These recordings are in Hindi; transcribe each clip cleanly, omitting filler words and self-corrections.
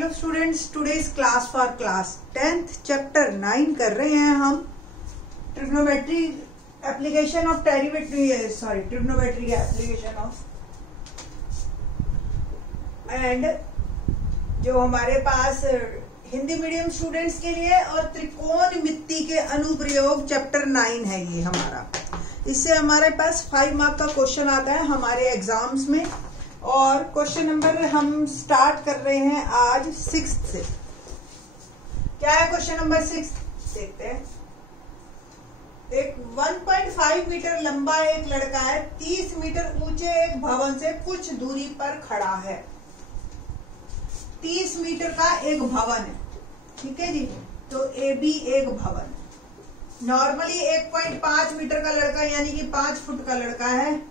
Hello students, today's class for class 10th chapter 9 कर रहे हैं हम। Trigonometry application of trigonometry application of and जो हमारे पास हिंदी मीडियम स्टूडेंट्स के लिए और त्रिकोणमिति के अनुप्रयोग चैप्टर 9 है ये हमारा। इससे हमारे पास 5 मार्क का क्वेश्चन आता है हमारे एग्जाम्स में। और क्वेश्चन नंबर हम स्टार्ट कर रहे हैं आज 6 से। क्या है क्वेश्चन नंबर 6? देखते हैं। एक 1.5 मीटर लंबा एक लड़का है, 30 मीटर ऊंचे एक भवन से कुछ दूरी पर खड़ा है। 30 मीटर का एक भवन है, ठीक है जी। तो ए बी एक भवन। नॉर्मली 1.5 मीटर का लड़का यानी कि 5 फुट का लड़का है।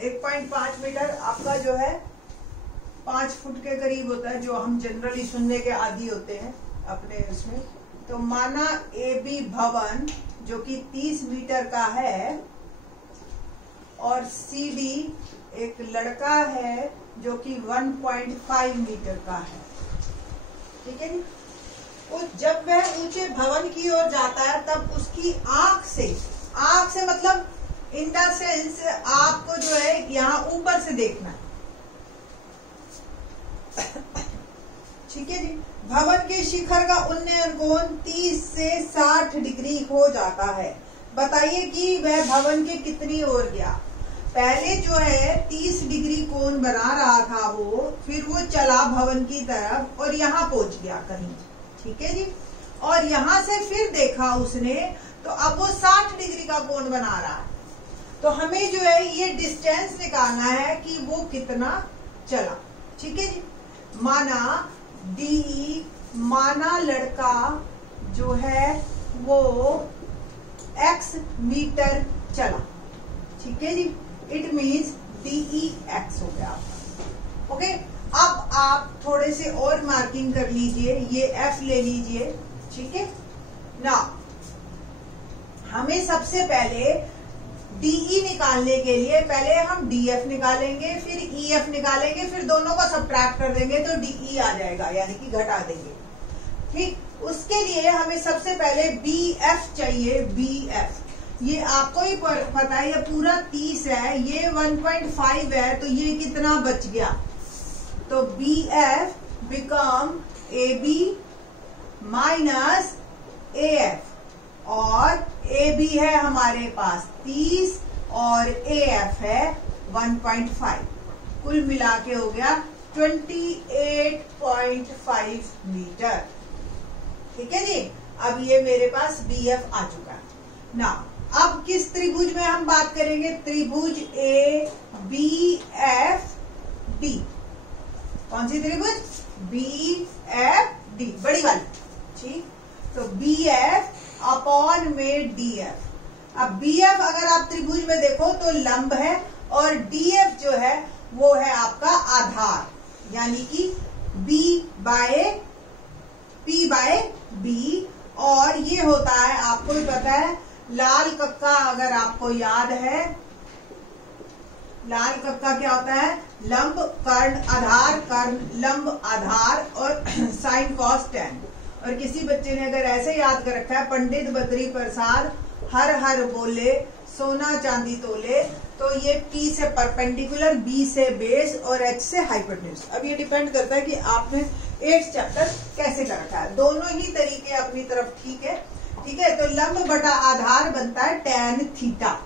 1.5 मीटर आपका जो है 5 फुट के करीब होता है, जो हम जनरली सुनने के आदी होते हैं अपने उसमें। तो माना ए बी भवन जो कि 30 मीटर का है और सी डी एक लड़का है जो कि 1.5 मीटर का है, ठीक है। तो जब वह ऊंचे भवन की ओर जाता है तब उसकी आंख से मतलब इन द सेंस आपको जो है यहाँ ऊपर से देखना है, ठीक है जी। भवन के शिखर का उन्नयन कोण 30 से 60 डिग्री हो जाता है। बताइए कि वह भवन के कितनी ओर गया। पहले जो है 30 डिग्री कोण बना रहा था वो, फिर वो चला भवन की तरफ और यहाँ पहुंच गया कहीं, ठीक है जी। और यहाँ से फिर देखा उसने तो अब वो 60 डिग्री का कोण बना रहा है। तो हमें जो है ये डिस्टेंस निकालना है कि वो कितना चला, ठीक है जी। माना डी, माना लड़का जो है वो x मीटर चला, ठीक है जी। इट मीन्स DE x हो गया आपका, ओके। अब आप थोड़े से और मार्किंग कर लीजिए, ये F ले लीजिए, ठीक है ना। हमें सबसे पहले DE निकालने के लिए पहले हम DF निकालेंगे, फिर EF निकालेंगे, फिर दोनों को सब्ट्रैक्ट कर देंगे तो DE आ जाएगा, यानी कि घटा देंगे, ठीक। उसके लिए हमें सबसे पहले BF चाहिए। BF ये आपको ही पता है, ये पूरा 30 है, ये 1.5 है, तो ये कितना बच गया। तो BF become AB minus AF, और AB है हमारे पास 30 और AF है 1.5, कुल मिला के हो गया 28.5 मीटर, ठीक है जी। अब ये मेरे पास BF आ चुका है ना। अब किस त्रिभुज में हम बात करेंगे? त्रिभुज ABFD। कौन सी त्रिभुज? BFD, बड़ी वाली, ठीक। तो BF अपॉन में DF। अब BF अगर आप त्रिभुज में देखो तो लंब है और DF जो है वो है आपका आधार, यानी कि P बाय B। और ये होता है, आपको भी पता है, लाल कक्का अगर आपको याद है, लाल कक्का क्या होता है? लंब कर्ण आधार, कर्ण लंब आधार और साइन कॉस टैन। और किसी बच्चे ने अगर ऐसे याद कर रखा है, पंडित बद्री प्रसाद हर हर बोले सोना चांदी तोले, तो ये P से परपेंडिकुलर, B से बेस और H से हाइपोटेन्यूज। अब ये डिपेंड करता है कि आपने 8th चैप्टर कैसे कर रखा है। दोनों ही तरीके अपनी तरफ ठीक है, ठीक है। तो लंब बटा आधार बनता है tan थीटा।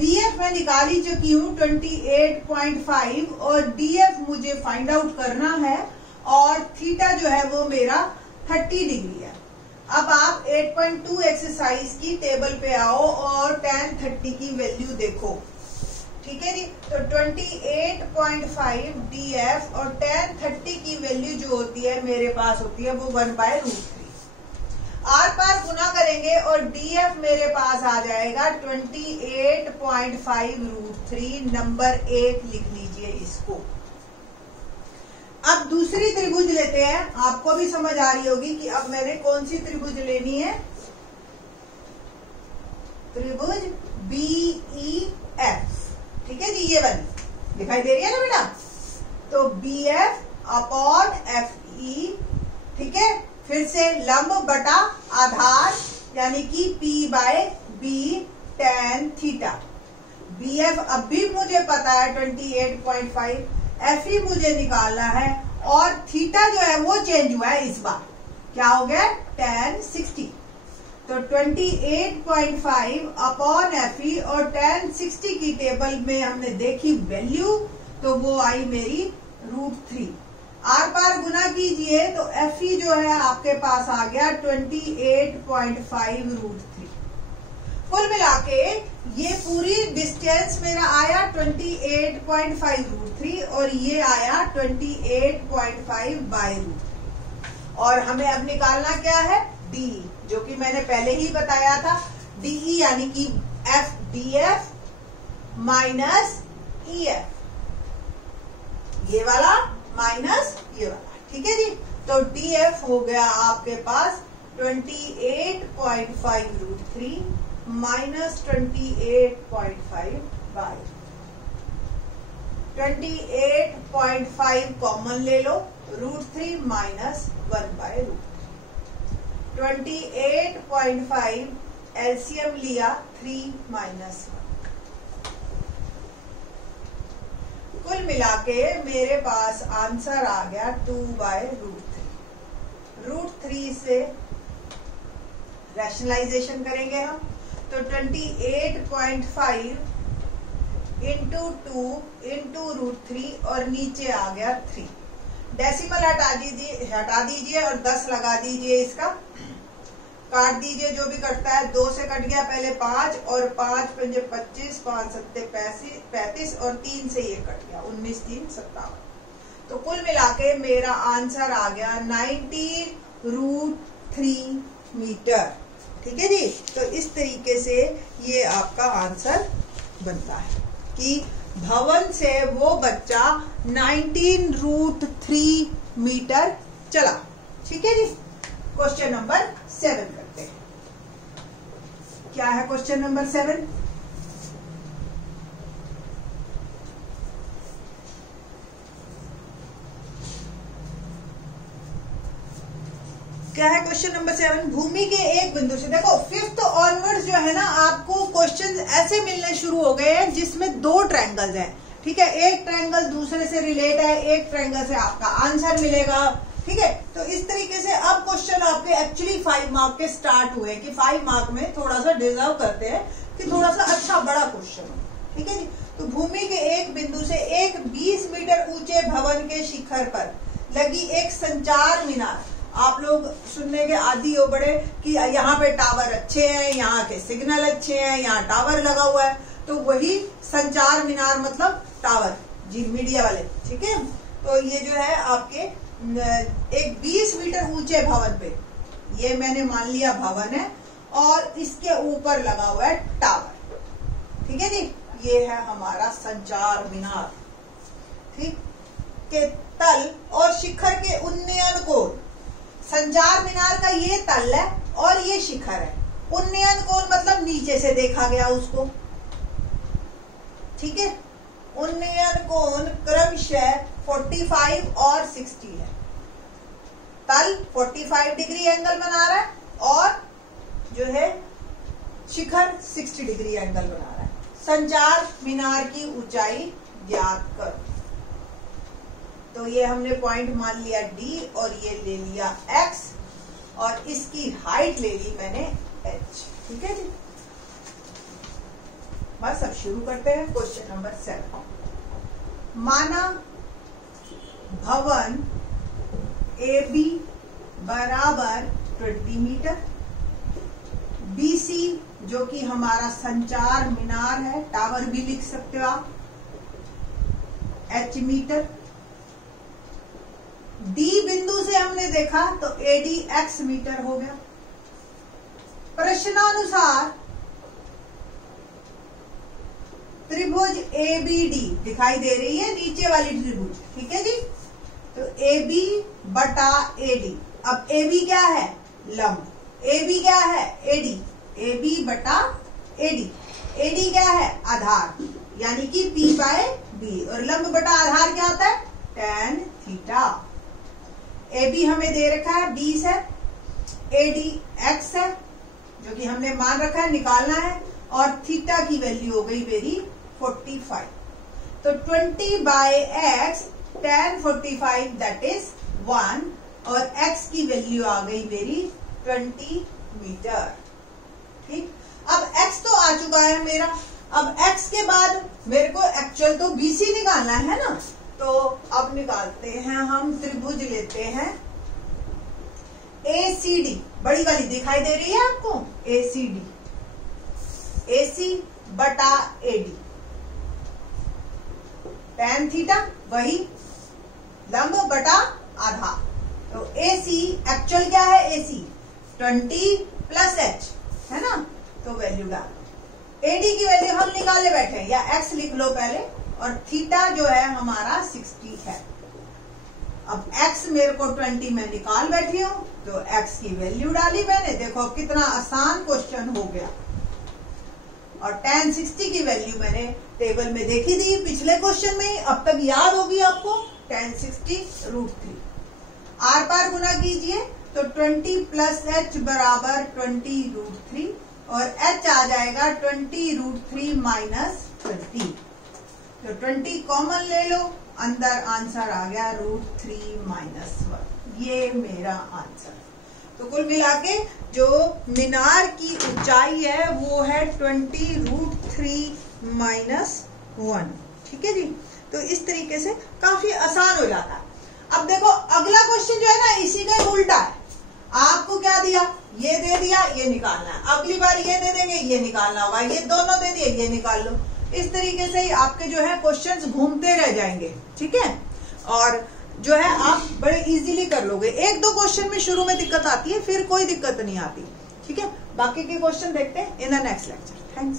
BF मैं निकाली चुकी हूँ 28.5 और DF मुझे फाइंड आउट करना है, और थीटा जो है वो मेरा 30 डिग्री है। अब आप 8.2 एक्सरसाइज की टेबल पे आओ और tan 30 की वैल्यू देखो, ठीक है जी। तो 28.5 DF और tan 30 की वैल्यू जो होती है मेरे पास होती है वो 1/√3। आर पार गुना करेंगे और DF मेरे पास आ जाएगा 28.5√3। नंबर 1 लिख लीजिए इसको। अब दूसरी त्रिभुज लेते हैं। आपको भी समझ आ रही होगी कि अब मैंने कौन सी त्रिभुज लेनी है। त्रिभुज BEF, ठीक है जी। ये वाली दिखाई दे रही है ना बेटा। तो BF अपॉन एफ ई, ठीक है। फिर से लंब बटा आधार यानी कि P by B tan theta. B F अब भी मुझे पता है 28.5, एफ ई मुझे निकालना है और थीटा जो है वो चेंज हुआ है इस बार, क्या हो गया tan 60। तो 28.5 अपॉन एफ ई और tan 60 की टेबल में हमने देखी वैल्यू, तो वो आई मेरी √3। आर पार गुना कीजिए तो एफ ई जो है आपके पास आ गया 28.5 √3। कुल मिला के ये पूरी डिस्टेंस मेरा आया 28.5 √3 और ये आया 28.5 बाय √3। और हमें अब निकालना क्या है, डी, जो कि मैंने पहले ही बताया था, डीई यानी कि F D F minus E F, ये वाला माइनस ये वाला, ठीक है जी। तो डी एफ हो गया आपके पास 28.5 √3 माइनस 28.5 बाय 28.5 कॉमन ले लो, √3 माइनस 1 बाय √3। 28.5 एलसीएम लिया 3 माइनस 1। कुल मिला के मेरे पास आंसर आ गया 2 बाय √3। √3 से रैशनलाइजेशन करेंगे हम, तो 28.5 इंटू 2 इंटू √3 और नीचे आ गया 3। डेसिमल हटा दीजिए और 10 लगा दीजिए, इसका काट दीजिए, जो भी कटता है 2 से कट गया पहले 5 और 5 पंजे 25, 5 सत्ते 35 और 3 से ये कट गया 19 3 57। तो कुल मिला के मेरा आंसर आ गया 19√3 मीटर, ठीक है जी। तो इस तरीके से ये आपका आंसर बनता है कि भवन से वो बच्चा 19√3 मीटर चला, ठीक है जी। क्वेश्चन नंबर 7 करते हैं। क्या है क्वेश्चन नंबर 7? क्या है क्वेश्चन नंबर 7? भूमि के एक बिंदु से, देखो 5th ऑनवर्ड्स जो है ना, आपको क्वेश्चन ऐसे मिलने शुरू हो गए हैं जिसमें 2 ट्रायंगल्स हैं, ठीक है। एक ट्रायंगल दूसरे से रिलेट है, एक ट्रायंगल से आपका आंसर मिलेगा, ठीक है। तो इस तरीके से अब क्वेश्चन आपके एक्चुअली 5 मार्क के स्टार्ट हुए कि 5 मार्क में थोड़ा सा डिजर्व करते हैं कि थोड़ा सा अच्छा बड़ा क्वेश्चन हो, ठीक है जी। तो भूमि के एक बिंदु से एक 20 मीटर ऊंचे भवन के शिखर पर लगी एक संचार मीनार। आप लोग सुनने के आदी हो बड़े कि यहाँ पे टावर अच्छे हैं, यहाँ के सिग्नल अच्छे हैं, यहाँ टावर लगा हुआ है, तो वही संचार मीनार मतलब टावर जी, मीडिया वाले, ठीक है। तो ये जो है आपके एक 20 मीटर ऊंचे भवन पे, ये मैंने मान लिया भवन है और इसके ऊपर लगा हुआ है टावर, ठीक है जी। ये है हमारा संचार मीनार, ठीक के तल और शिखर के उन्नयन कोण। संचार मीनार का ये तल है और ये शिखर है। उन्नयन कोण मतलब नीचे से देखा गया उसको, ठीक है। उन्नयन कोण क्रमशः 45 और 60 है। तल 45 डिग्री एंगल बना रहा है और जो है शिखर 60 डिग्री एंगल बना रहा है। संचार मीनार की ऊंचाई ज्ञात करो। तो ये हमने पॉइंट मान लिया D और ये ले लिया X और इसकी हाइट ले ली मैंने H, ठीक है जी। बस अब शुरू करते हैं क्वेश्चन नंबर 7। माना भवन AB बराबर 20 मीटर, BC जो कि हमारा संचार मीनार है, टावर भी लिख सकते हो आप, H मीटर। D बिंदु से हमने देखा तो AD X मीटर हो गया। प्रश्नानुसार त्रिभुज ABD दिखाई दे रही है, नीचे वाली त्रिभुज, ठीक है जी। तो AB बटा AD, अब AB क्या है? लंब। AB क्या है? AD। AB बटा AD। AD क्या है? आधार, यानी कि P बाय B। और लंब बटा आधार क्या होता है? tan theta. ए बी हमें दे रखा है 20 है, ए डी एक्स है जो कि हमने मान रखा है, निकालना है, और थीटा की वैल्यू हो गई मेरी 45। तो 20/x tan 45 दैट इज 1, और x की वैल्यू आ गई मेरी 20 मीटर। ठीक, अब x तो आ चुका है मेरा। अब x के बाद मेरे को एक्चुअल तो BC निकालना है ना, तो अब निकालते हैं हम। त्रिभुज लेते हैं ACD, बड़ी वाली दिखाई दे रही है आपको, ACD, AC बटा AD, tan थीटा वही, लंब बटा आधार। तो AC एक्चुअल क्या है, AC 20 प्लस h है ना, तो वैल्यू डाल। AD की वैल्यू हम निकाले बैठे हैं, या x लिख लो पहले, और थीटा जो है हमारा 60 है। अब x मेरे को 20 में निकाल बैठी हूं, तो x की वैल्यू डाली मैंने। देखो कितना आसान क्वेश्चन हो गया। और tan 60 की वैल्यू मैंने टेबल में देखी थी पिछले क्वेश्चन में, अब तक याद होगी आपको। tan 60 √3, आर पार गुना कीजिए तो 20 प्लस h बराबर 20 √3, और h आ जाएगा 20 √3 माइनस 20। तो 20 कॉमन ले लो, अंदर आंसर आ गया √3 माइनस 1। ये मेरा आंसर। तो कुल मिला के जो मीनार की ऊंचाई है वो है 20 √3 माइनस 1। ठीक है जी, तो इस तरीके से काफी आसान हो जाता है। अब देखो अगला क्वेश्चन जो है ना, इसी का उल्टा है। आपको क्या दिया, ये दे दिया, ये निकालना है। अगली बार ये दे देंगे, ये निकालना होगा। ये दोनों दे दिए, ये निकाल लो। इस तरीके से ही आपके जो है क्वेश्चंस घूमते रह जाएंगे। ठीक है, और जो है आप बड़े इजीली कर लोगे। एक दो क्वेश्चन में शुरू में दिक्कत आती है, फिर कोई दिक्कत नहीं आती। ठीक है, बाकी के क्वेश्चन देखते हैं in the next lecture. Thanks.